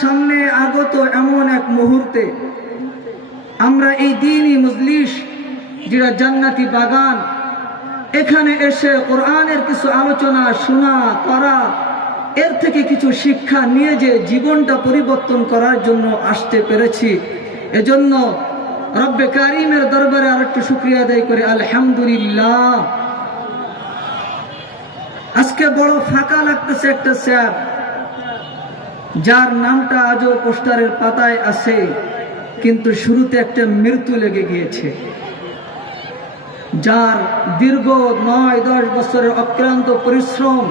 সামনে আগত এমন এক মুহূর্তে আমরা এই দ্বীনি মজলিস যেটা জান্নাতি বাগান, এখানে এসে কোরআনের কিছু আলোচনা শোনা করা, এর থেকে কিছু শিক্ষা নিয়ে যে জীবনটা পরিবর্তন করার জন্য আসতে পেরেছি। এজন্য রব্বে কারিমের দরবারে আরেকটু শুকরিয়া আদায় করে আলহামদুলিল্লাহ। আজকে বড় ফাঁকা লাগতেছে একটা স্যার, যার নামটা আজও পোস্টারের পাতায় আছে, কিন্তু শুরুতে একটা মৃত্যু লেগে গিয়েছে। যার দীর্ঘ 9-10 বছরের অক্লান্ত পরিশ্রম,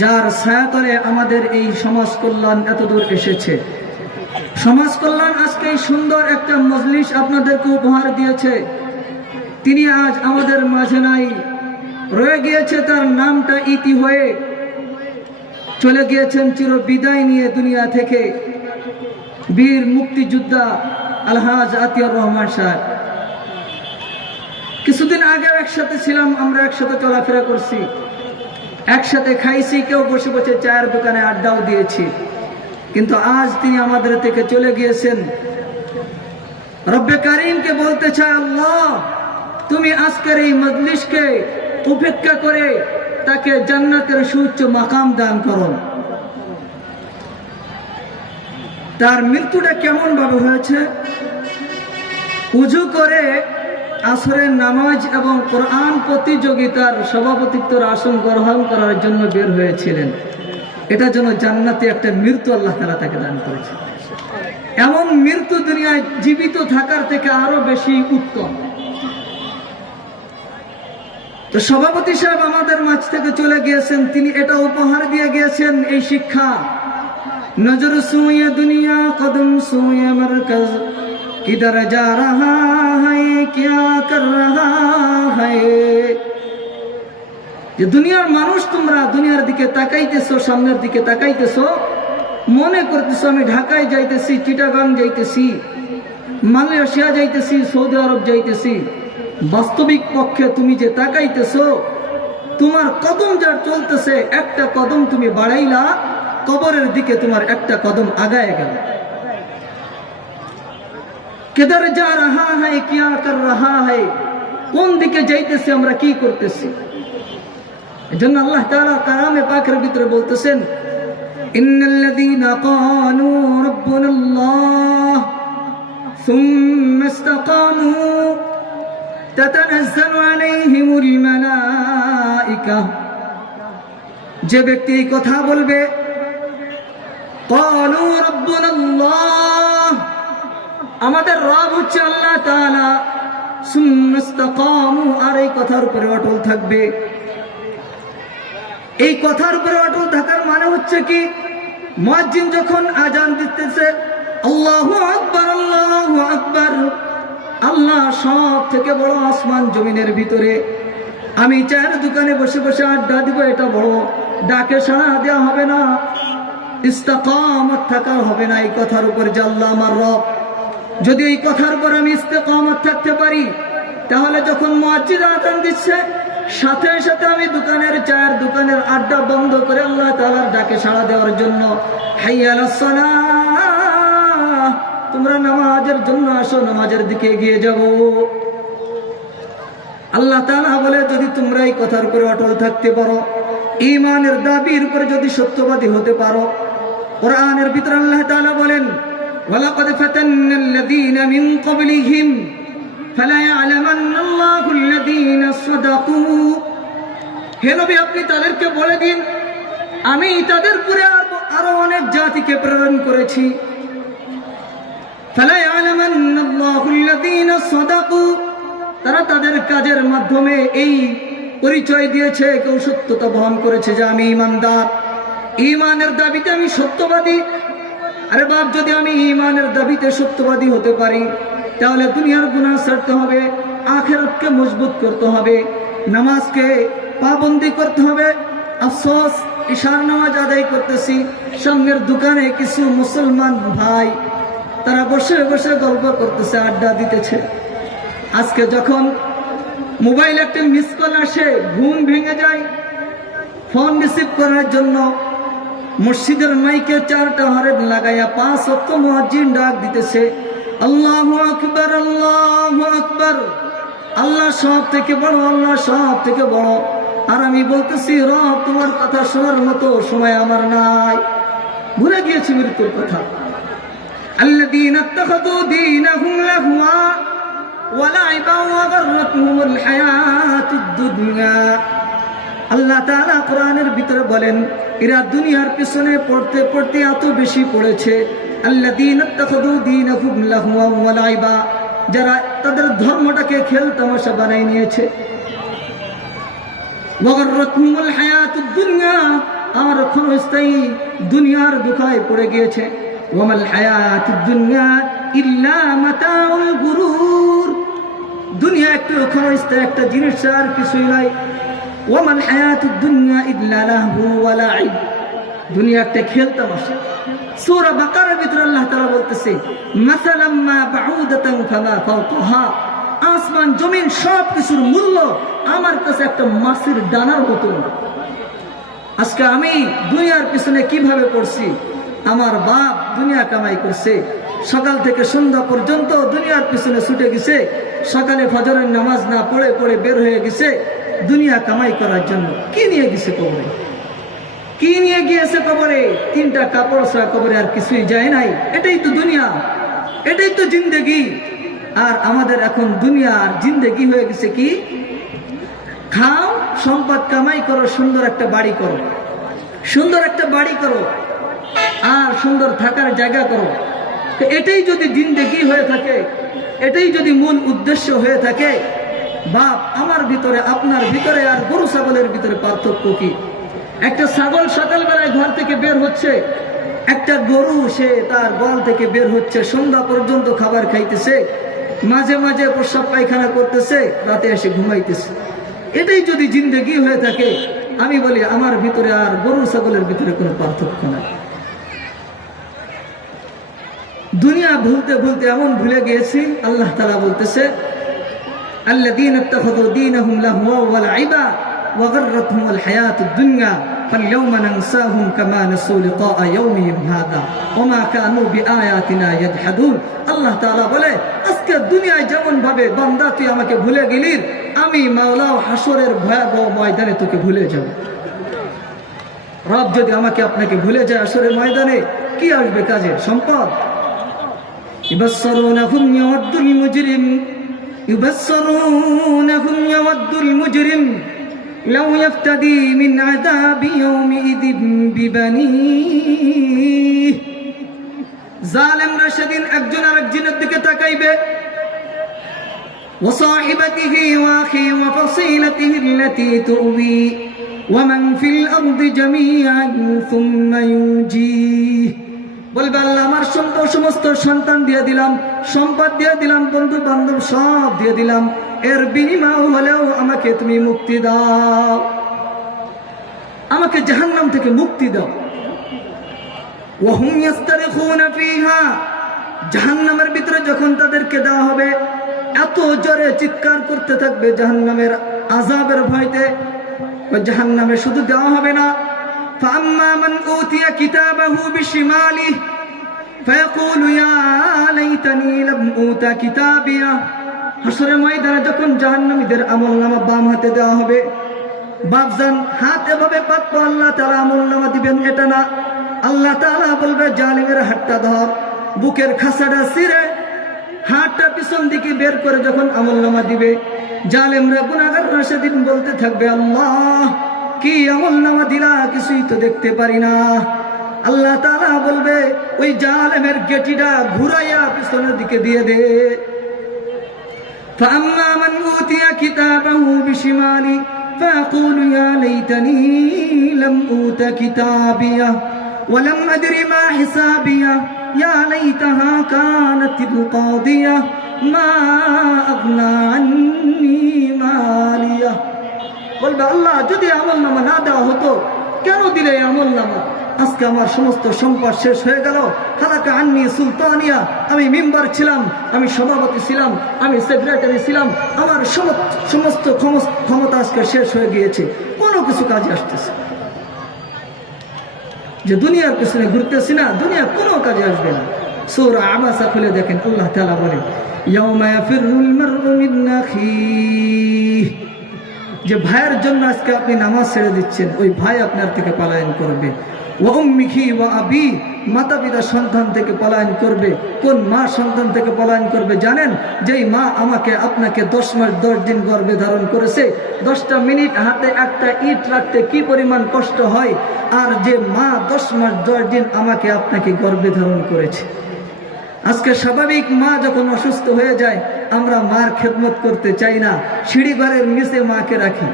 যার ছায়াতলে আমাদের এই সমাজ কল্যাণ এতদূর এসেছে। সমাজ কল্যাণ আজকে এই সুন্দর একটা মজলিস আপনাদেরকে উপহার দিয়েছে। তিনি আজ আমাদের মাঝে নাই, রয়ে গিয়েছে তার নামটা ইতি হয়ে, চলে গিয়েছেন চির বিদায় নিয়ে দুনিয়া থেকে বীর মুক্তিযোদ্ধা আলহাজ আতিয়ার রহমান সাহেব। কিছুদিন আগে একসাথে ছিলাম, আমরা একসাথে চলাফেরা করছি, একসাথে খাইছি, কেউ বসে বসে চায়ের দোকানে আড্ডাও দিয়েছি। কিন্তু আজ তিনি আমাদের থেকে চলে গিয়েছেন। রব্বে কারিমকে বলতে চায়, আল্লাহ তুমি আজকের এই মজলিসকে উপেক্ষা করে তাকে জান্নাতের সুউচ্চ মাকাম দান করো। তার মৃত্যুটা কেমন ভাবে হয়েছে? উজু করে আসরের নামাজ এবং কোরআন প্রতিযোগিতার সভাপতিত্বের আসন গ্রহণ করার জন্য বের হয়েছিলেন। এটার জন্য জান্নাতে একটা মৃত্যু আল্লাহ তাআলা তাকে দান করেছে। এমন মৃত্যু দুনিয়ায় জীবিত থাকার থেকে আরো বেশি উত্তম। তো সভাপতি সাহেব আমাদের মাঝ থেকে চলে গিয়েছেন, তিনি এটা উপহার দিয়ে গিয়েছেন এই শিক্ষা, নজর সুয়ে দুনিয়া কদম সুয়ে মারকাজ কিধর যা রাহা হ্যায় কিয়া কর রাহা হ্যায়। যে দুনিয়ার মানুষ, তোমরা দুনিয়ার দিকে তাকাইতেছো, সামনের দিকে তাকাইতেছো, মনে করতেছো আমি ঢাকায় যাইতেছি, চিটাগাং যাইতেছি, মালয়েশিয়া যাইতেছি, সৌদি আরব যাইতেছি। বাস্তবিক পক্ষে তুমি যে তাকাইতেছো, তোমার কদম যার চলতেছে, একটা কদম তুমি বাড়াইলা, কবরের দিকে তোমার একটা কদম আগায় গেল। কিধর যা রাহা হ্যায় কিয়া কর রাহা হ্যায়, কোন দিকে যাইতেছি, আমরা কি করতেছি। এজন্য আল্লাহ তাআলা কালামে পাকের ভিতরে বলতেছেন, ইন্নাল্লাযীনা ক্বালু রাব্বুনাল্লাহ সুম্মা ইসতাকামু তাতানাজ্জালু আলাইহিমুল মালায়েকা। যে ব্যক্তি এই কথা বলবে, ক্বালু রাব্বুনাল্লাহ, আমাদের রব হচ্ছে আল্লাহ তাআলা, সুম্মা ইসতাকামু, আর এই কথার উপরে অটল থাকবে। এই কথার উপরে অটল থাকার মানে হচ্ছে কি, মুয়াজ্জিন যখন আজান দিতেছে, আল্লাহু আকবার আল্লাহু আকবার, আল্লাহ সব থেকে বড় আসমান জমিনের ভিতরে, আমি চায়ের দোকানে বসে বসে আড্ডা দিব, এটা বড়, ডাকে সাড়া দেওয়া হবে না, ইস্তেকামত থাকা হবে না এই কথার উপর যে আল্লাহ আমার রব। যদি এই কথার উপর আমি ইস্তেকামত থাকতে পারি, তাহলে যখন মুয়াজ্জিন আজান দিচ্ছে, সাথে সাথে আমি দোকানের চায়ের দোকানের আড্ডা বন্ধ করে আল্লাহ তাআলার ডাকে সাড়া দেওয়ার জন্য, হাইয়া আলাস সালাহ, তোমরা নামাজের জন্য আসো, নামাজের দিকে এগিয়ে যাব। আল্লাহ তাআলা বলে, যদি তোমরা এই কথার উপরে অটল থাকতে পারো, ঈমানের দাবির উপরে যদি সত্যবাদী হতে পারো, কোরআনের ভিতরে আল্লাহ তাআলা বলেন, ওয়ালাকাদ ফাতান্নাল্লাযীনা মিন ক্বাবলিহিম ফালা ইয়ালামান্নাল্লাহু আল্লাযীনা সাদাকু। হে নবী, আপনি তাদেরকে বলে দিন, আমি তাদের পরে আরো অনেক জাতিকে প্রেরণ করেছি। ফালা ইয়ালামান্নাল্লাহু আল্লাযীনা সাদাকু, তারা তাদের কাজের মাধ্যমে এই পরিচয় দিয়েছে, কেউ সত্যতা বহন করেছে যে আমি ঈমানদার, ঈমানের দাবিতে আমি সত্যবাদী। আরে বাপ, যদি আমি ঈমানের দাবিতে সত্যবাদী হতে পারি, তাহলে দুনিয়ার গুনাহ ছাড়তে হবে, আখিরাতকে মজবুত করতে হবে, নামাজকে পাবন্দি করতে হবে। আফসোস, ইশার নামাজ আদায় করতেছি, সামনের দোকানে কিছু মুসলমান ভাই তারা বসে বসে গল্প করতেছে, আড্ডা দিতেছে। আজকে যখন মোবাইল একটা মিস কল আসে, ঘুম ভেঙে যায়, ফোন রিসিভ করার জন্য মসজিদের মাইকে 4টা হরেন লাগাইয়া 5 ওয়াক্ত মুয়াজ্জিন ডাক দিতেছে, আল্লাহু আকবার, আল্লাহু আকবার, আল্লাহ সব থেকে বড়, আল্লাহ সব থেকে বড়। আর আমি বলতেছি, রব তোমার কথা শোনার মতো সময় আমার নাই, ভুলে গিয়েছি মৃত্যুর কথা। আল্লাযীনা ইত্তাখাযু দীনাহুম লাহওয়া ওয়া লাইবা ওয়া গাররাতহুমুল হায়াতুদ দুনিয়া। আল্লাহ তাআলা কোরআনের ভিতরে বলেন, এরা দুনিয়ার পিছনে পড়তে পড়তে এত বেশি পড়েছে। আল্লাযীনা ইত্তাখাযু দীনাহুম লাহওয়া ওয়া লাইবা, যারা তাদের ধর্মটাকে খেল তামাশা বানাই নিয়েছে। ওয়া গাররাতহুমুল হায়াতুদ দুনিয়া, আর ক্ষণস্থায়ী দুনিয়ার দুঃখায় পড়ে গিয়েছে। ওয়ামাল হায়াতুদ দুনিয়া ইল্লা মাতাউল গুরুর, দুনিয়া একটু ক্ষণস্থায়ী একটা জিনিস, আর কিছুই নাই। ওয়ামাল হায়াতুদ দুনিয়া ইল্লা লাহু ওয়া লাইব, দুনিয়া একটা খেল তামাশা। সূরা বাকারার ভিতরে আল্লাহ তাআলা বলতেছে, মাসালাম মা বাউদাতান ফামা ফাওকাহা, আসমান জমিন সব কিছুর মূল্য আমার কাছে একটা মাছের ডানার মতো। আজকে আমি দুনিয়ার পিছনে কিভাবে পড়ছি, আমার বাপ দুনিয়া কামাই করছে, সকাল থেকে সন্ধ্যা পর্যন্ত দুনিয়ার পিছনে ছুটে গেছে, সকালে ফজরের নামাজ না পড়ে পড়ে বের হয়ে গেছে দুনিয়া কামাই করার জন্য। কি নিয়ে গেছে কবরে? কি নিয়ে গিয়েছে কবরে? 3টা কাপড় ছাড়া কবরে আর কিছুই যায় নাই। এটাই তো দুনিয়া, এটাই তো জিন্দেগি। আর আমাদের এখন দুনিয়া আর জিন্দেগি হয়ে গেছে কি, খাও, সম্পদ কামাই করো, সুন্দর একটা বাড়ি করো, সুন্দর একটা বাড়ি করো, আর সুন্দর থাকার জায়গা করো। এটাই যদি জিন্দেগি হয়ে থাকে, এটাই যদি মূল উদ্দেশ্য হয়ে থাকে, বাপ আমার ভিতরে আপনার ভিতরে আর গরু ছাগলের ভিতরে পার্থক্য কি? একটা ছাগল সকালবেলায় ঘর থেকে বের হচ্ছে, একটা গরু সে তার গোয়াল থেকে বের হচ্ছে, সন্ধ্যা পর্যন্ত খাবার খাইতেছে, মাঝে মাঝে প্রস্রাব পায়খানা করতেছে, রাতে এসে ঘুমাইতেছে। এটাই যদি জিন্দেগি হয়ে থাকে, আমি বলি আমার ভিতরে আর গরু ছাগলের ভিতরে কোনো পার্থক্য নাই। দুনিয়া ভুলতে ভুলতে এমন ভুলে গিয়েছি, আল্লাহ তাআলা বলতেছে, আল্লাযীনা ইত্তাখাযু দীনাহুম লাহওয়া ওয়া লাইবা ওয়া গাররাতহুমুল হায়াতুদ দুনিয়া ফাল-ইয়াওমা নানসাহুম কামা নাসু লিকাআ ইয়াওমিহিম হাযা ওয়া মা কানু বিআয়াতিনা ইয়াজহাদুন। আল্লাহ তাআলা বলে, আজকে দুনিয়ায় যেমন ভাবে বান্দা তুই আমাকে ভুলে গেলি, আমি মাওলা হাসরের ভয়াবহ ময়দানে তোকে ভুলে যাব। রব যদি আমাকে আপনাকে ভুলে যায় হাসরের ময়দানে, কি আসবে কাজে? সম্পদ। ইবাসসারুনাহুম ইয়াওয়াদ্দুল মুজরিম, ইবাসসারুনাহুম ইয়াওয়াদ্দুল মুজরিম লাউ ইফতাদি মিন আযাবি ইয়াওমিইযিন বিবানিহি। জালেমরা সেদিন একজন আরেকজনের দিকে তাকাইবে, ওয়া সাহিবাতিহি ওয়া আখি ওয়া ফাসিলাতিহি আল্লাতী তুবি ওয়া মান ফিল আরদি জামিআন সুম্মা ইউনজিহি। বলবে, আল্লাহ আমার সমস্ত সন্তান দিয়ে দিলাম, সম্পদ দিয়ে দিলাম, বন্ধু বান্ধব সব দিয়ে দিলাম, এর বিনিময় হলেও আমাকে তুমি মুক্তি দাও, আমাকে জাহান্নাম থেকে মুক্তি দাও। ওয়াহুম ইয়াস্তারিখুনা ফিহা, জাহান্নামের ভিতরে যখন তাদেরকে দেওয়া হবে, এত জোরে চিৎকার করতে থাকবে জাহান্নামের আযাবের ভয়তে। জাহান্নামে শুধু দেওয়া হবে না, ফাম্মা মান উতিয়া কিতাবাহু বিশিমালিহি ফায়াকুলু ইয়া লাইতানি লাম উতা কিতাবিয়া। হাসরের ময়দানে যখন জাহান্নামীদের আমলনামা বাম হাতে দেওয়া হবে, বাপজান হাত এভাবে পাতবো, আল্লাহ তাআলা আমলনামা দিবেন এটা না, আল্লাহ তাআলা বলবে জালিমের হাতটা ধর, বুকের খাসাটা ছিঁড়ে হাতটা পিছন দিকে বের করে যখন আমলনামা দিবে, জালেমরা গুনাহগাররা সেদিন বলতে থাকবে, আল্লাহ কি আমলনামা দিলা, কিছুই তো দেখতে পারি না। আল্লাহ তাআলা বলবে, ওই জালেমের গেটিটা ঘুরাইয়া পিছনের দিকে দিয়ে দে। فأما من أوتي كتابه بشماله فيقول يا ليتني لم أوت كتابيه ولم أدر ما حسابيه يا ليتها كانت القاضية ما أغنى عني ماليه। বলবে, আল্লাহ যদি আমলনামা না দেওয়া হতো, কেন দিলে আমলনামা? আজকে আমার সমস্ত সম্পদ শেষ হয়ে গেল। হালাকা আন্নি সুলতানিয়া, আমি মেম্বার ছিলাম, আমি সভাপতি ছিলাম, আমি সেক্রেটারি ছিলাম, আমার সমস্ত ক্ষমতা আজকে শেষ হয়ে গিয়েছে, কোনো কিছু কাজে আসতেছে। যে দুনিয়ার পিছনে ঘুরতেছি না, দুনিয়া কোনো কাজে আসবে না। সূরা আবাসা খুলে দেখেন, আল্লাহ তাআলা বলেন ইয়াউমা ইয়াফিরুল মারউ মিন আখিহি, যে ভাইয়ের জন্য আজকে আপনি নামাজ ছেড়ে দিচ্ছেন, ওই ভাই আপনার থেকে পলায়ন করবে। ওয়া উম্মিহি ওয়া আবি, মাতা পিতা সন্তান থেকে পলায়ন করবে। কোন মা সন্তান থেকে পলায়ন করবে জানেন? যেই মা আমাকে আপনাকে 10 মাস 10 দিন গর্ভে ধারণ করেছে। 10টা মিনিট হাতে একটা ইট রাখতে কি পরিমাণ কষ্ট হয়, আর যে মা 10 মাস 10 দিন আমাকে আপনাকে গর্ভে ধারণ করেছে। আজকে স্বাভাবিক মা যখন অসুস্থ হয়ে যায়, আমরা মার খেদমত করতে চাই না, সিঁড়ি ঘরের নিচে মাকে রাখি,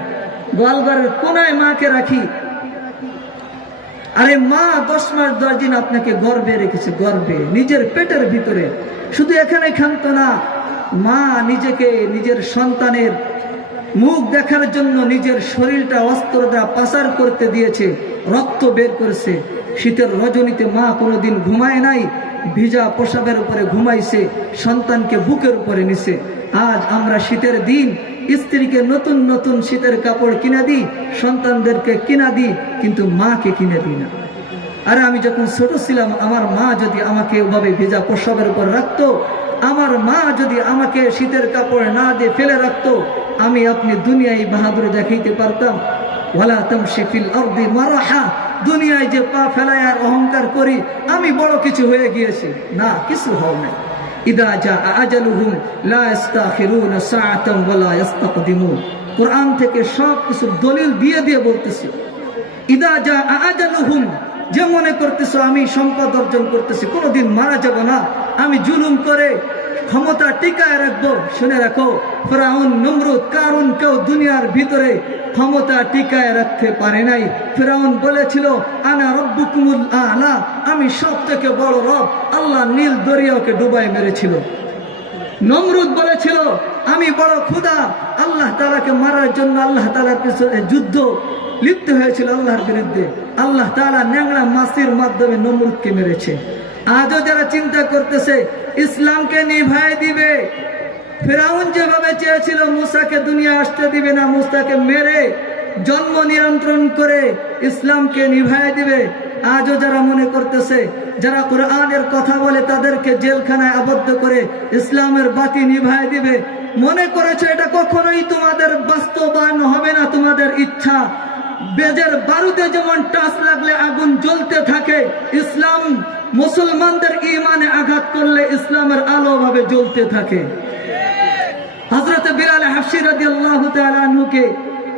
গোয়ালঘরের কোনায় মাকে রাখি। আরে মা 10 মাস 10 দিন আপনাকে গর্ভে রেখেছে, গর্ভে, নিজের পেটের ভিতরে। শুধু এখানে ক্ষান্ত না, মা নিজেকে নিজের সন্তানের মুখ দেখার জন্য নিজের শরীরটা অস্ত্র দ্বারা পাচার করতে দিয়েছে, রক্ত বের করেছে। শীতের রজনীতে মা কোনোদিন ঘুমায় নাই, ভিজা পোশাকের উপরে ঘুমাইছে, সন্তানকে বুকের উপরে নিছে। আজ আমরা শীতের দিন স্ত্রীকে নতুন নতুন শীতের কাপড় কিনে দিই, সন্তানদেরকে কিনা দিই, কিন্তু মাকে কিনে দিই না। আরে আমি যখন ছোট ছিলাম, আমার মা যদি আমাকে ওভাবে ভেজা পোশাকের উপর রাখতো, আমার মা যদি আমাকে শীতের কাপড় না দিয়ে ফেলে রাখতো, আমি আপনি দুনিয়ায় বাহাদুরি দেখাইতে পারতাম। ওয়ালা তামশি ফিল আরদি মারাহা, দুনিয়ায় যে পা ফেলায় আর অহংকার করি আমি বড় কিছু হয়ে গিয়েছি, না, কিছু হও না। ইদা জা আজালুহুম লা ইস্তাখিরুনা সাআতান ওয়ালা ইস্তাকদিমুন। কোরআন থেকে সব কিছু দলিল দিয়ে দিয়ে বলতেছি। ইদা জা আজালুহুম, যে মনে করতেছো আমি সম্পদ অর্জন করতেছি, কোনোদিন মারা যাব না, আমি জুলুম করে ক্ষমতা টিকায় রাখবো। শুনে রাখো, ফিরআউন, নমরুদ, কারুন কেউ দুনিয়ার ভিতরে ক্ষমতা টিকায় রাখতে পারে নাই। ফিরআউন বলেছিল আনা রব্বুকুমুল আ'লা, আমি সব থেকে বড় রব। আল্লাহ নীল দরিয়াকে ডুবাই মেরেছিল। নমরুদ বলেছিল আমি বড় খোদা। আল্লাহ তাআলাকে মারার জন্য আল্লাহ তাআলার পিছনে যুদ্ধ লিপ্ত হয়েছিল আল্লাহর বিরুদ্ধে। আল্লাহ তাআলা ন্যাংরা মাছির মাধ্যমে নমরুদকে মেরেছে। আজও যারা চিন্তা করতেছে ইসলামকে নিভাই দিবে, ফিরআউন যেভাবে চেয়েছিল মুসাকে দুনিয়া আসতে দিবে না, মুসাকে মেরে জন্ম নিয়ন্ত্রণ করে ইসলামকে নিভাই দিবে, আজও যারা মনে করতেছে, যারা কোরআনের কথা বলে তাদেরকে জেলখানায় আবদ্ধ করে ইসলামের বাতি নিভাই দিবে, মনে করেছে এটা কখনোই তোমাদের বাস্তবায়ন হবে না। তোমাদের ইচ্ছা, বেজের বারুদে যেমন টাচ লাগলে আগুন জ্বলতে থাকে, ইসলাম মুসলমানদের ঈমানে আঘাত করলে ইসলামের আলো ভাবে জ্বলতে থাকে। হযরত বিলাল হাবশী রাদিয়াল্লাহু তাআলা আনহুকে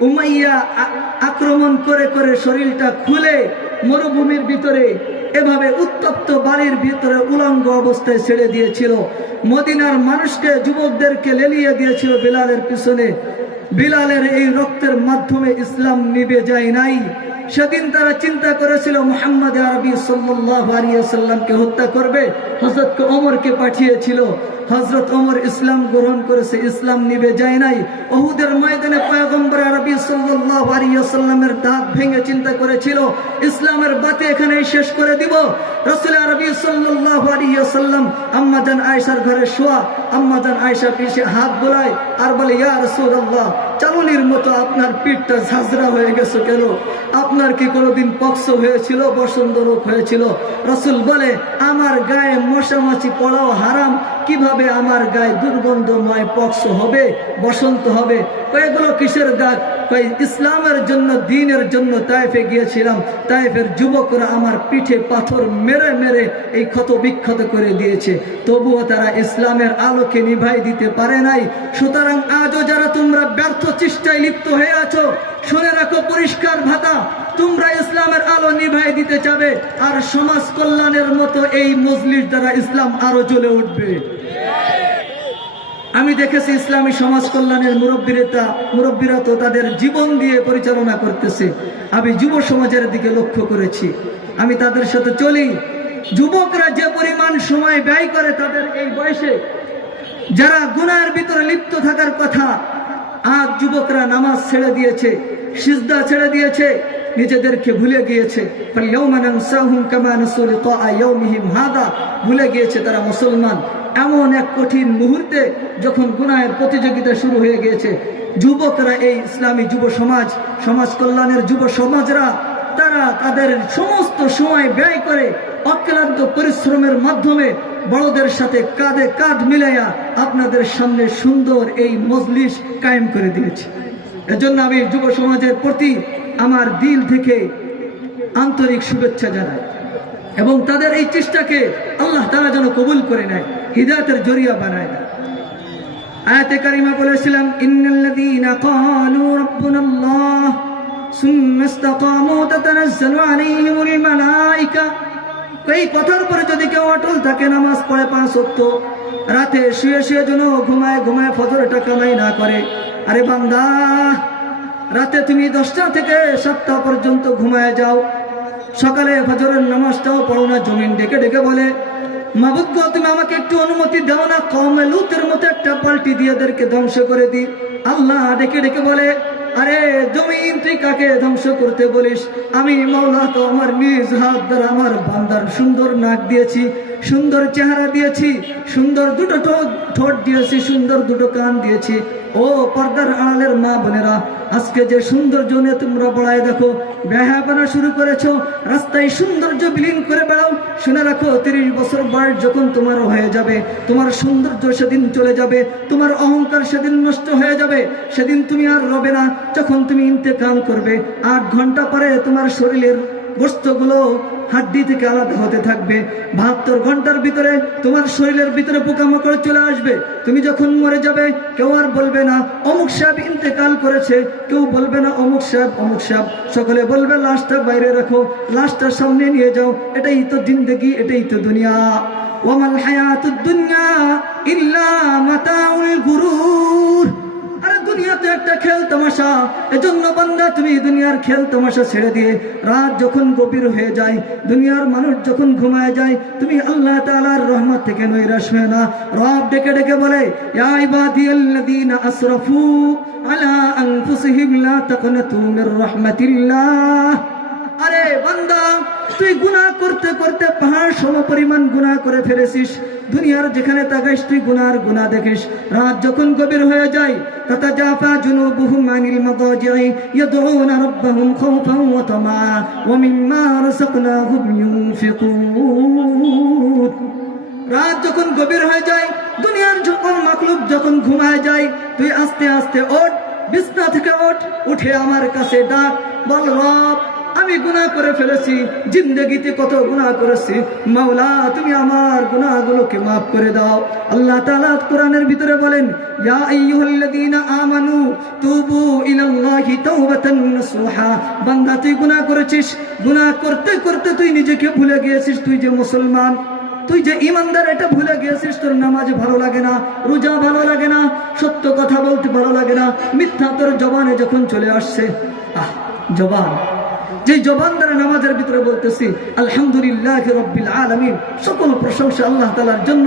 উমাইয়া আক্রমণ করে করে শরীরটা খুলে মরুভূমির ভিতরে এভাবে উত্তপ্ত বাড়ির ভিতরে উলঙ্গ অবস্থায় ছেড়ে দিয়েছিল। মদিনার মানুষকে, যুবকদেরকে লেলিয়ে দিয়েছিল বিলালের পিছনে। বিলালের এই রক্তের মাধ্যমে ইসলাম নিভে যায় নাই। সেদিন তারা চিন্তা করেছিল মুহাম্মদ আরবি সাল্লাল্লাহু আলাইহি ওয়াসাল্লামকে হত্যা করবে, হযরত ওমরকে পাঠিয়েছিল। হযরত ওমর ইসলাম গ্রহণ করেছে, ইসলাম নিভে যায় নাই। উহুদের ময়দানে পয়গম্বর আরবি সাল্লাল্লাহু আলাইহি ওয়াসাল্লামের দাঁত ভেঙে চিন্তা করেছিল ইসলামের বাতি এখানেই শেষ করে দিব। রাসূল আরবি সাল্লাল্লাহু আলাইহি ওয়াসাল্লাম আম্মাজান আয়েশার ঘরে শোয়া, আম্মাজান আয়েশা পিছে হাত বোলায় আর বলে ইয়া রাসূলুল্লাহ, চালনির মতো আপনার পিঠটা ঝাঁঝরা হয়ে গেছে কেন? আপনার কি কোনোদিন পক্স হয়েছিল, বসন্ত রোগ হয়েছিল? রাসূল বলে আমার গায়ে মশামাছি পড়াও হারাম, কিভাবে আমার গায়ে দুর্গন্ধময় পক্স হবে, বসন্ত হবে? এগুলো কিসের দাগ? ইসলামের জন্য, দ্বীনের জন্য তায়েফে গিয়েছিলাম, তায়েফের যুবকরা আমার পিঠে পাথর মেরে মেরে এই ক্ষত বিক্ষত করে দিয়েছে, তবুও তারা ইসলামের আলোকে নিভাই দিতে পারে নাই। সুতরাং আজও যারা তোমরা ব্যর্থ চেষ্টায় লিপ্ত হয়ে আছো, শুনে রাখো পরিষ্কার ভাতা, তোমরা ইসলামের আলো নিভাই দিতে চাবে, আর সমাজ কল্যাণের মতো এই মজলিস দ্বারা ইসলাম আরো জ্বলে উঠবে। আমি দেখেছি ইসলামী সমাজ কল্যাণের মুরব্বীরা তো তাদের জীবন দিয়ে পরিচালনা করতেছে। আমি যুব সমাজের দিকে লক্ষ্য করেছি, আমি তাদের সাথে চলি। যুবকরা যে পরিমাণ সময় ব্যয় করে তাদের এই বয়সে, যারা গুনাহের ভিতরে লিপ্ত থাকার কথা, আজ যুবকরা নামাজ ছেড়ে দিয়েছে, সিজদা ছেড়ে দিয়েছে, নিজেদেরকে ভুলে গিয়েছে। ভুলে গিয়েছে তারা মুসলমান। এমন এক কঠিন মুহূর্তে যখন গুনাহের প্রতিযোগিতা শুরু হয়ে গিয়েছে, যুবকরা, এই ইসলামী যুব সমাজ, সমাজ কল্যাণের যুব সমাজরা তারা তাদের সমস্ত সময় ব্যয় করে অক্লান্ত পরিশ্রমের মাধ্যমে বড়দের সাথে কাঁধে কাঁধ মিলাইয়া আপনাদের সামনে সুন্দর এই মজলিস কায়েম করে দিয়েছে। এজন্য আমি যুব সমাজের প্রতি আমার দিল থেকে আন্তরিক শুভেচ্ছা জানাই এবং তাদের এই চেষ্টাকে আল্লাহ তাআলা যেন কবুল করে নেয়, হিদায়াতের জরিয়া বানায় দেয়। আয়াতে কারিমা বলেছিলাম, ইন্নাল্লাযীনা ক্বালু রাব্বুনাল্লাহ সুম্মা ইসতাকামু তাতানাজ্জালু আলাইহিমুল মালায়েকা। এই কথার পরে যদি কেউ অটল থাকে, নামাজ পড়ে 5 ওয়াক্ত, রাতে শুয়ে শুয়ে যেন ঘুমায় ঘুমায় ফজরটা কামাই না করে। আরে বান্দা, রাতে তুমি 10টা থেকে 7টা পর্যন্ত ঘুমায় যাও, সকালে ফজরের নামাজটাও পড়ো না, জমিন ডেকে ডেকে বলে মাবুদ গো, তুমি আমাকে একটু অনুমতি দাও না, কওমে লূতের মতো একটা পাল্টি দিয়ে এদেরকে ধ্বংস করে দিই। আল্লাহ ডেকে ডেকে বলে, আরে জমিন তুই কাকে ধ্বংস করতে বলিস? আমি মাওলা তো আমার নিজ হাত দ্বারা আমার বান্দার সুন্দর নাক দিয়েছি, সুন্দর চেহারা দিয়েছি, সুন্দর দুটো ঠোঁট দিয়েছি, সুন্দর দুটো কান দিয়েছি। ও পর্দার আড়ালের মা বোনেরা, আজকে যে সৌন্দর্য নিয়ে তোমরা বড়ায় দেখো, বেহায়াপনা শুরু করেছো, রাস্তায় সৌন্দর্য বিলীন করে বেড়াও। শুনে রাখো, 30 বছর বয়স যখন তোমার হয়ে যাবে, তোমার সৌন্দর্য সেদিন চলে যাবে, তোমার অহংকার সেদিন নষ্ট হয়ে যাবে, সেদিন তুমি আর রবে না। যখন তুমি ইন্তেকাল করবে, 8 ঘন্টা পরে তোমার শরীরের বস্তুগুলো হাড্ডি থেকে আলাদা হতে থাকবে। 72 ঘন্টার ভিতরে তোমার শরীরের ভিতরে পোকামাকড় চলে আসবে। তুমি যখন মরে যাবে, কেউ আর বলবে না অমুক সাহেব ইন্তেকাল করেছে, কেউ বলবে না অমুক সাহেব অমুক সাহেব, সকলে বলবে লাশটা বাইরে রাখো, লাশটা সামনে নিয়ে যাও। এটাই তো জিন্দেগি, এটাই তো দুনিয়া। ওয়ামাল হায়াতুদ দুনিয়া ইল্লা মাতাউল গুরুর। আরে দুনিয়া তো একটা খেল তামাশা। এজন্য বান্দা, তুমি দুনিয়ার খেল তামাশা ছেড়ে দিয়ে রাত যখন গভীর হয়ে যায়, দুনিয়ার মানুষ যখন ঘুমায় যায়, তুমি আল্লাহ তাআলার রহমত থেকে নৈরাশ হয় না। রব ডেকে ডেকে বলে, ইয়া ইবাদিয়াল্লাযীনা আসরাফু আলা আনফুসিহিম লা তাকনাতু মির রাহমাতিল্লাহ। আরে বান্দা, তুই গুনাহ করতে করতে পাহাড় সমপরিমাণ গুনাহ করে ফেলেছিস। দুনিয়ার যেখানে তাকাইস তুই গুনার গুনাহ দেখিস। রাত যখন গভীর হয়ে যায়, তাতাজাফা জুনুবুহুম আনিল মাদাজি'i ইয়াদউনা রাব্বাহুম খাওফান ওয়া তামাআ ওয়া মিম্মা রাযাকনাহুম ইউনফিকুন। রাত যখন গভীর হয়ে যায়, দুনিয়ার যখন মাখলুক যখন ঘুমায় যায়, তুই আস্তে আস্তে ওঠ, বিছনা থেকে ওঠ, উঠে আমার কাছে ডাক, বল রব আমি গুনাহ করে ফেলেছি, জিন্দেগিতে কত গুনাহ করেছি, মাওলা তুমি আমার গুনাহগুলোকে মাফ করে দাও। আল্লাহ তাআলা কোরআনের ভিতরে বলেন, ইয়া আইয়ুহাল্লাযীনা আমানু তুবু ইলাল্লাহি তাওবাতান নাসুহা। বান্দা, তুই গুনাহ করেছিস, গুনাহ করতে করতে তুই নিজেকে ভুলে গিয়েছিস তুই যে মুসলমান, তুই যে ইমানদার, এটা ভুলে গিয়েছিস। তোর নামাজ ভালো লাগে না, রোজা ভালো লাগে না, সত্য কথা বলতে ভালো লাগে না, মিথ্যা তোর জবানে যখন চলে আসছে, জবান, যে জবান দ্বারা নামাজের ভিতরে বলতেছি আলহামদুলিল্লাহি রাব্বিল আলামিন, সকল প্রশংসা আল্লাহ তাআলার জন্য,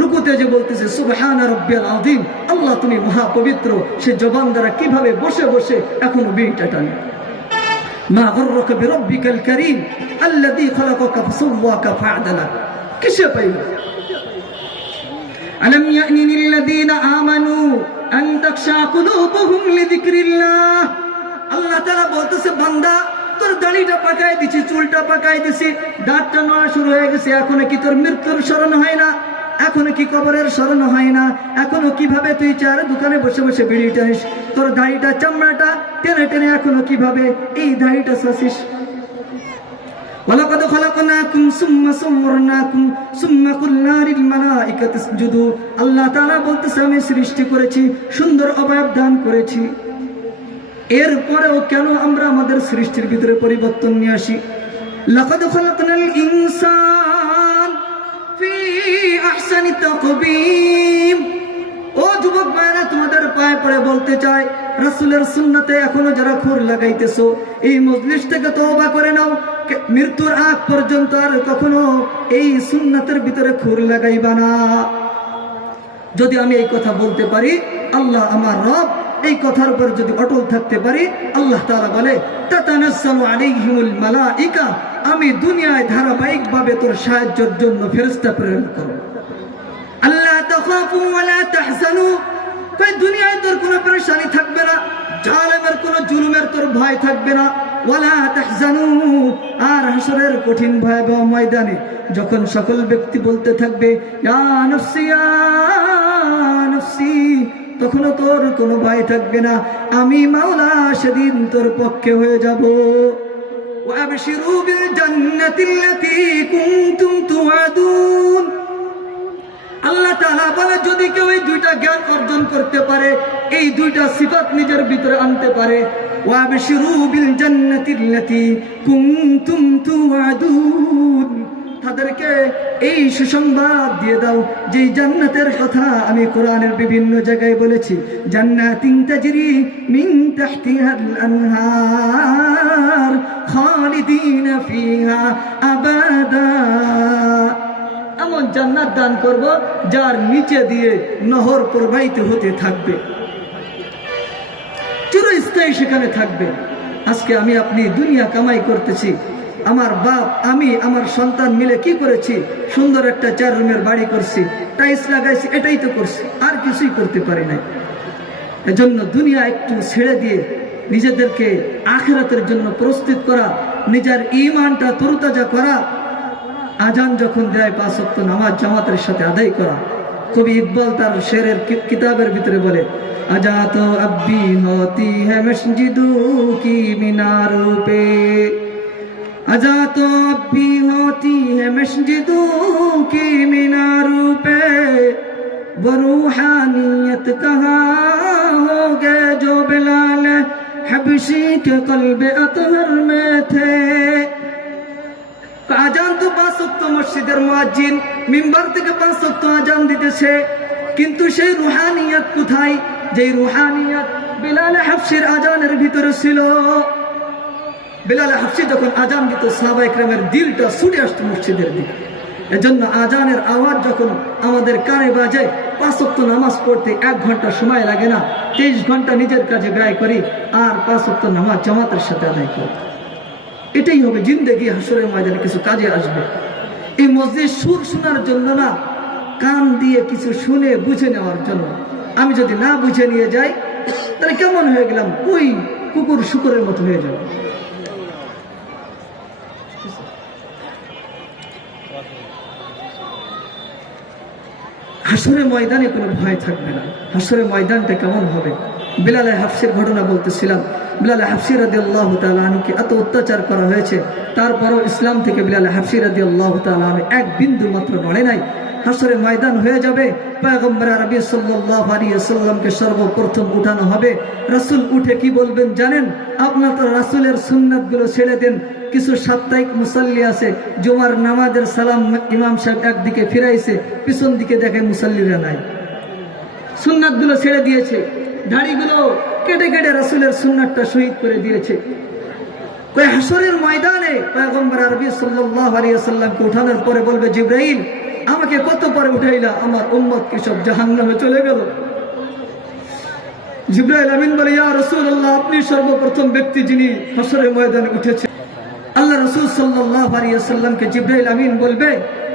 রুকুতে যে বলতেছে সুবহানা রাব্বিয়াল আযীম, আল্লাহ তুমি মহা পবিত্র, সে জবান দ্বারা কিভাবে বসে বসে এখনো বিড়িটা টানে। মা গররাকা বিরাব্বিকাল কারীম আল্লাযী খলাকাকা ফাসাওয়াকা ফাআদালাক। কিসে পাইবা? আলাম ইয়ানি লিল্লাযীনা আমানু আন তাখশা কুলুবুহুম লিযিকরিল্লাহ। আল্লাহ তাআলা বলতেছে, বান্দা তোর দাড়িটা পাকাই দিছি, চুলটা পাকাই দিছি, দাঁতটা নড়া শুরু হয়ে গেছে, এখনো কি তোর মৃত্যুর স্মরণ হয় না? এখনো কি কবরের স্মরণ হয় না? এখনো কিভাবে তুই চার দোকানে বসে বসে বিড়ি টানিস? তোর দাড়িটা চামড়াটা টেনে টেনে এখনো কিভাবে এই দাড়িটা শাসিস? ওয়ালাকাদ খালাকনাকুম সুম্মা সাওয়ারনাকুম সুম্মা কুলনা লিল মালাইকাতি ইসজুদু। আল্লাহ তাআলা বলতেছে, আমি সৃষ্টি করেছি, সুন্দর অবয়ব দান করেছি, এরপরেও কেন আমরা আমাদের সৃষ্টির ভিতরে পরিবর্তন নিয়ে আসি? লাকাদ খালাকনাল ইনসান ফি আহসানি তাকবীম। ও যুবক ভাইরা, তোমাদের পায়ে পড়ে বলতে চাই, রাসূলের সুন্নাতে এখনো যারা খুর লাগাইতেছো, এই মজলিস থেকে তওবা করে নাও। মৃত্যুর আগ পর্যন্ত আর কখনো এই সুন্নাতের ভিতরে খুর লাগাইবা না। যদি আমি এই কথা বলতে পারি, আল্লাহ আমার রব, এই কথার উপর যদি অটল থাকতে পারি, আল্লাহ তাআলা বলে তাতানাজ্জালু আলাইহিমুল মালাইকা, আমি দুনিয়ায় ধারাবাহিকভাবে তোর সাহায্যের জন্য ফেরেশতা প্রেরণ করব। আল্লাহ তাখাফু ওয়া লা তাহজানু, কই দুনিয়ায় তোর কোনো পেরেশানি থাকবে না, জালেমের কোনো জুলুমের তোর ভয় থাকবে না। ওয়ালা তাহজানু, আর হাসরের কঠিন ভয়াবহ ময়দানে যখন সকল ব্যক্তি বলতে থাকবে ইয়া নাফসি ইয়া নাফসি, তখনও তোর কোনো ভয় থাকবে না, আমি মাওলা সেদিন তোর পক্ষে হয়ে যাব। ওয়াবশিরু বিল জান্নাতিল্লাতী কুনতুম তুআদুন। আল্লাহ তাআলা বলে যদি কেউ এই দুইটা জ্ঞান অর্জন করতে পারে, এই দুইটা সিফাত নিজের ভিতরে আনতে পারে, ওয়াবশিরু বিল জান্নাতিল্লাতী কুনতুম তুআদুন, তাদেরকে এই সুসংবাদ দিয়ে দাও যে জান্নাতের কথা আমি কোরআনের বিভিন্ন জায়গায় বলেছি, জান্নাতিন তাজরি মিন তাহতিহাল আনহার খালিদিনা ফিহা আবাদা। এমন জান্নাত দান করব যার নিচে দিয়ে নহর প্রবাহিত হতে থাকবে, চিরস্থায়ী সেখানে থাকবে। আজকে আমি আপনি দুনিয়া কামাই করতেছি, আমার বাপ আমি আমার সন্তান মিলে কি করেছি, সুন্দর একটা 4 রুমের বাড়ি করছি, টাইলস লাগাইছি, এটাই তো করছি, আর কিছুই করতে পারি নাই। এজন্য দুনিয়া একটু ছেড়ে দিয়ে নিজেদেরকে আখিরাতের জন্য প্রস্তুত করা, নিজের ঈমানটা তরতাজা করা, আজান যখন দেয় 5 ওয়াক্ত নামাজ জামাতের সাথে আদায় করা। কবি ইকবাল তার শেরের কিতাবের ভিতরে বলে, আজা তো আব্বি হতি হ্যাঁ মসজিদু কি মিনার পে, आजा तो अब भी होती है मस्जिदों की मीनारों पे, वो रूहानियत कहाँ हो गए जो बिलाल हबशी के कल्बे अतहर में थे। আজান তো 5 ওয়াক্ত মসজিদের মুয়াজ্জিন মিম্বার থেকে 5 ওয়াক্ত আজান দিতেছে, কিন্তু সেই রুহানিয়ত কোথায়? যে রুহানিয়ত বিলাল হাবশির আজানের ভিতরে ছিল। বিলাল হাবশি যখন আজান দিত সাহাবায়ে কেরামের দিলটা ছুটে আসতো মসজিদের দিকে। এজন্য আজানের আওয়াজ যখন আমাদের কানে বাজে, 5 ওয়াক্ত নামাজ পড়তে 1 ঘন্টা সময় লাগে না, 23 ঘন্টা নিজের কাজে ব্যয় করি, আর 5 ওয়াক্ত নামাজ জামাতের সাথে আদায় করি। এটাই হবে জিন্দেগি, হাসরের ময়দানে কিছু কাজে আসবে। এই মসজিদ সুর শোনার জন্য না, কান দিয়ে কিছু শুনে বুঝে নেওয়ার জন্য। আমি যদি না বুঝে নিয়ে যাই তাহলে কেমন হয়ে গেলাম, ওই কুকুর শুকুরের মতো হয়ে যাবে। হাসরের ময়দানে কোনো ভয় থাকবে না। হাসরের ময়দানটা কেমন হবে? বিলাল হাবশির ঘটনা বলতেছিলাম। বিলাল হাবশি রাদিয়াল্লাহু তাআলা আনহুকে এত অত্যাচার করা হয়েছে, তারপরও ইসলাম থেকে বিলাল হাবশি রাদিয়াল্লাহু তাআলা আনহু 1 বিন্দু মাত্র নড়ে নাই। হাসরের ময়দান হয়ে যাবে, পয়গম্বর আরবি সাল্লাল্লাহু আলাইহি ওয়াসাল্লামকে সর্বপ্রথম উঠানো হবে। রাসূল উঠে কি বলবেন জানেন? আপনার তো রাসূলের সুন্নাতগুলো ছেড়ে দেন। কিছু সাপ্তাহিক মুসাল্লি আছে, জুমার নামাজের সালাম ইমাম সাহেব একদিকে ফিরাইছে, পিছন দিকে দেখে মুসাল্লিরা নাই, সুন্নাতগুলো ছেড়ে দিয়েছে, দাড়িগুলো কেটে কেটে রাসূলের সুন্নাতটা শহীদ করে দিয়েছে। কই হাসরের ময়দানে পয়গম্বর আরবি সাল্লাল্লাহু আলাইহি ওয়াসাল্লামকে উঠানোর পরে বলবে, জিবরাইল আমাকে কত পরে উঠাইলা, আমার উম্মত কি সব জাহান্নামে চলে গেল? জিবরাইল আমিন বলে, ইয়া রাসূলুল্লাহ, আপনি সর্বপ্রথম ব্যক্তি যিনি হাসরের ময়দানে উঠেছে। আল্লাহ রাসূল সাল্লাল্লাহু আলাইহি ওয়াসাল্লামকে জিবরাইল আমিন বলবে,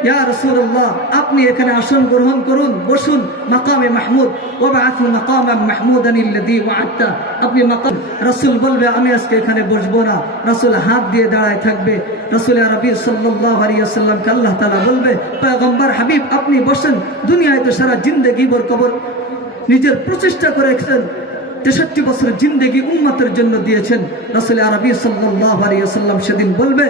ইয়া রাসূলুল্লাহ, আপনি এখানে আসন গ্রহণ করুন, বসুন, মাকামে মাহমুদ, ওয়াবআথু মাকামান মাহমুদান আল্লাযী ওয়া'আদতা। আপনি মাকাম। রাসূল বলবে, আমি আজকে এখানে বসবো না। রাসূল হাত দিয়ে দাঁড়ায় থাকবে। রাসূল আরবি সাল্লাল্লাহু আলাইহি ওয়াসাল্লামকে আল্লাহ তাআলা বলবে, পয়গম্বর হাবিব আপনি বসেন, দুনিয়ায় তো সারা জিন্দেগি বরকবর নিজের প্রচেষ্টা করেছেন, 63 বছর জিন্দেগি উম্মতের জন্য দিয়েছেন। রাসূল আরবি সাল্লাল্লাহু আলাইহি ওয়াসাল্লাম সেদিন বলবে,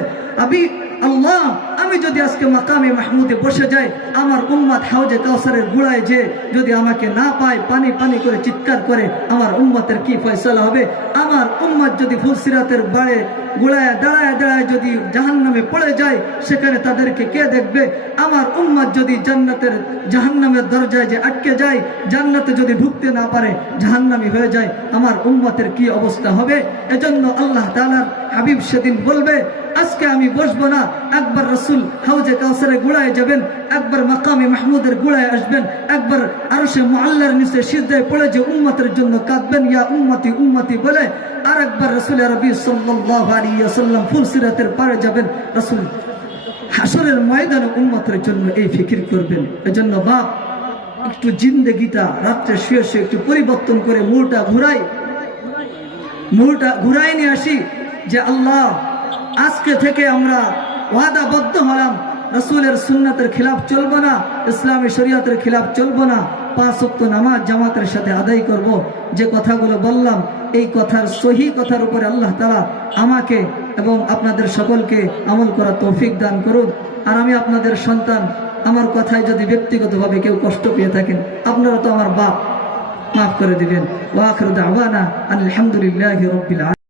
আল্লাহ, আমি যদি আজকে মাকামে মাহমুদে বসে যাই, আমার উম্মত হাউজে কাউসারের গুড়ায় যে যদি আমাকে না পায়, পানি পানি করে চিৎকার করে, আমার উম্মতের কি ফয়সালা হবে? আমার উম্মত যদি ফুলসিরাতের বাড়ে গুড়ায় দাঁড়ায় দাঁড়ায় যদি জাহান্নামে পড়ে যায়, সেখানে তাদেরকে কে দেখবে? আমার উম্মত যদি জান্নাতের জাহান্নামের দরজায় যে আটকে যায়, জান্নাতে যদি ঢুকতে না পারে, জাহান্নামী হয়ে যায়, আমার উম্মতের কি অবস্থা হবে? এজন্য আল্লাহ তাআলার হাবিব সেদিন বলবে, আজকে আমি বসবো না। একবার রাসূল হাউজে কাউসারে গুড়ায় যাবেন, একবার মাকামে মাহমুদের গুড়ায় আসবেন, একবার আরশে মুআল্লার নিচে সিজদায় পড়ে যে উম্মতের জন্য কাঁদবেন, ইয়া উম্মতি উম্মতি বলে। আর একবার রাসূল আরবি সাল্লাল্লাহু আলাইহি ওয়াসাল্লাম ফুলসিরাতের পারে যাবেন। রাসূল হাসরের ময়দানে উম্মতের জন্য এই ফিকির করবেন। এজন্য বাপ, একটু জিন্দেগিটা রাত্রে শুয়ে শুয়ে একটু পরিবর্তন করে মুড়টা ঘুরাই নিয়ে আসি। যে আল্লাহ আজকে থেকে আমরা ওয়াদাবদ্ধ হলাম, রাসূলের সুন্নাতের খিলাফ চলবো না, ইসলামী শরীয়তের খিলাফ চলবো না, 5 ওয়াক্ত নামাজ জামাতের সাথে আদায় করব। যে কথাগুলো বললাম এই কথার সহি কথার উপরে আল্লাহ তাআলা আমাকে এবং আপনাদের সকলকে আমল করার তৌফিক দান করুন। আর আমি আপনাদের সন্তান, আমার কথায় যদি ব্যক্তিগতভাবে কেউ কষ্ট পেয়ে থাকেন, আপনারা তো আমার বাপ, মাফ করে দিবেন। ওয়া আখিরু দাওয়ানা আলহামদুলিল্লাহি রাব্বিল আলামিন।